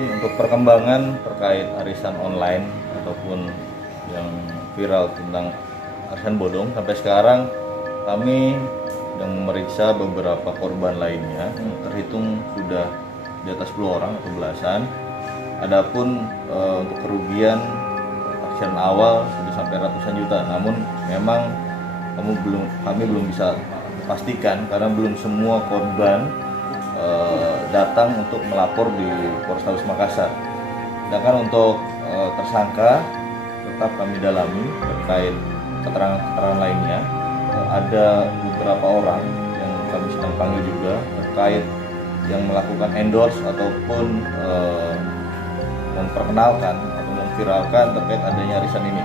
Untuk perkembangan terkait arisan online ataupun yang viral tentang arisan bodong, sampai sekarang kami sedang memeriksa beberapa korban lainnya, terhitung sudah di atas 10 orang atau belasan. Adapun untuk kerugian taksiran awal sudah sampai ratusan juta, namun memang kami belum bisa pastikan karena belum semua korban datang untuk melapor di Polrestabes Makassar. Sedangkan untuk tersangka tetap kami dalami terkait keterangan-keterangan lainnya. Ada beberapa orang yang kami sedang panggil juga terkait yang melakukan endorse ataupun memperkenalkan atau memviralkan terkait adanya arisan ini.